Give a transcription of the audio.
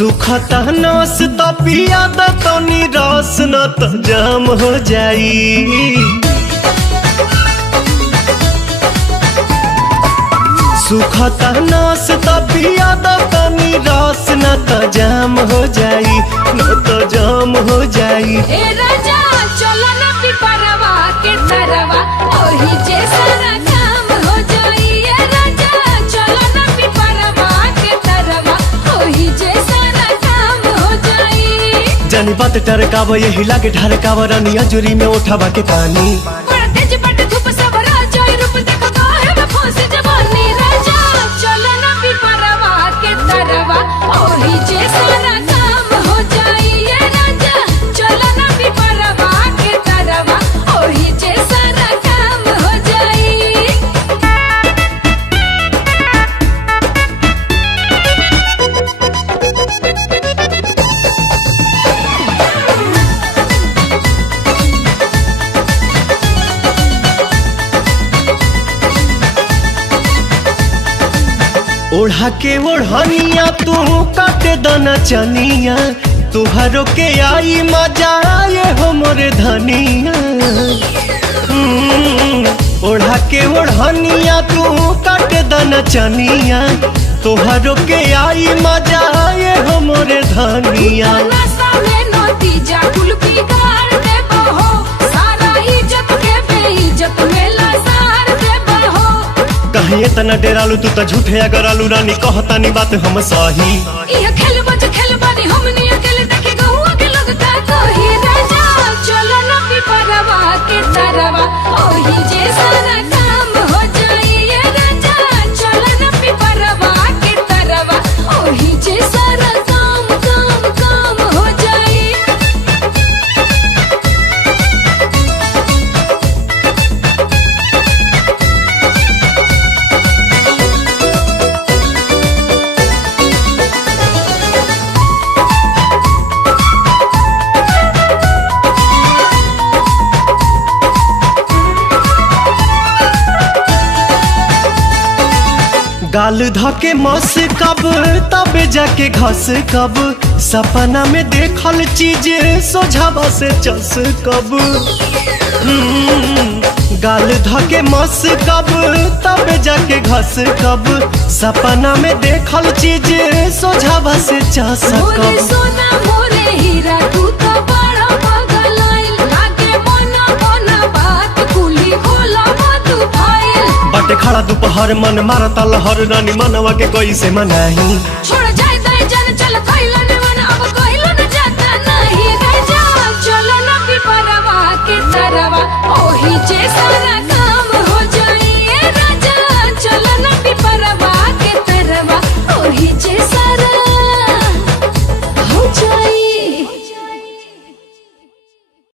सुखता नस त पिया द तनी रस न त जाम हो जाई। सुखता नस त पिया द तनी रस न त जाम हो जाई, न त जाम हो जाई। ए राजा चलो ना पिपरवा के तरवा ओही जे सारा काम हो जाई। ए राजा चलो ना पिपरवा के तरवा ओही जे सारा काम हो जाई। जानी बात टरकाव यही लागे ढरकाव रानी अजूरी में उठावा के पानी। बड़ा तेज बट धूप सब राजा रूप देखो काहे में फंसी जवानी। राजा चलो ना पिपरवा के तरवा ओही जे सारा काम हो जाई। ए राजा चलो ना पिपरवा के तरवा ओही जे सारा काम हो जाई। ओढ़ा के ओढ़निया तू काटे दना चनिया, तुहरो के आई मजा ये हो मोरे धनिया। ओढ़ा के ओढ़निया तू काटे दना चनिया, तुहरो के आई मजा ये हो मोरे धनिया। नशा में नतीजा कुल बिगाड़ देबो हो, सारा इज्जत के बेइज्जत में लसार देबो हो। कहीं इतना डेरालू तू तो झूठे अगर आलू रानी कहतानी बात हम सही। इह खेलबो जो खेलबानी हमनी अकेले देखे गहुआ के लोग का कही। राजा चलो ना पिपरवा के तरवा ओही जे सारा काम हो जाई। ए राजा चलो ना पिपरवा के तरवा ओही जे सारा काम काम काम हो जाई। गाल धके मस कब तबे जाके घस कब, सपना में देखल चीज सोझावा से चस कब। गाल धके मस कब तबे जाके घस कब, सपना में देखल चीज सोझावा से चस मोरे कब। सोना मोरे हीरा तू तो बड़ा पगलाइल लागे बना बना बात कुली खोला मत फाइल। बटे खड़ा दोपहर मन मारता लहर रानी मनवा के कोई से मनाही। छोड़ जाए दाई जान चल खइला ने मन अब कहिलो न जाता नहीं। राजा चलो ना पिपरवा के तरवा ओही जे सारा